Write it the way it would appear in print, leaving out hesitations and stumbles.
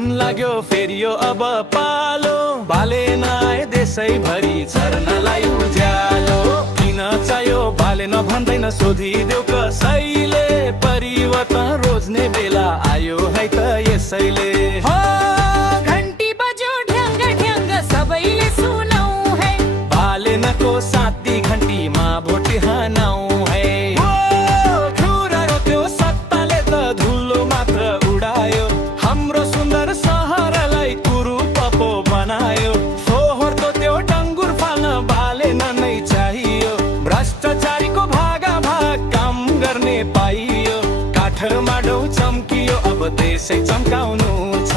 लाग्यो फेरियो अब पालो, बालेन आए देशैभरि छर्नलाई उज्यालो। किन चाहियो बालेन भन्दैन सोधिदेऊ कसैले, परिवर्तन रोज्ने बेला आयो है त यसैले। हो घन्टी बज्यो ढ्याङ्ग ढ्याङ्ग सबैले सुनौ है, बालेनको 7 घन्टीमा भोट हानौ है। खुराको त्यो सत्ताले त धुलो मात्र उडायो, हाम्रो सुन्दर सहरलाई कुरूप पो बनायो। फोहोरको त्यो डङ्गुर फाल्न बालेन नै चाहियो, भ्रष्टाचारीको भागाभाग काम गर्ने पाइयो। काठमाडौँ चम्कियो अब देशै चम्काउनु छ।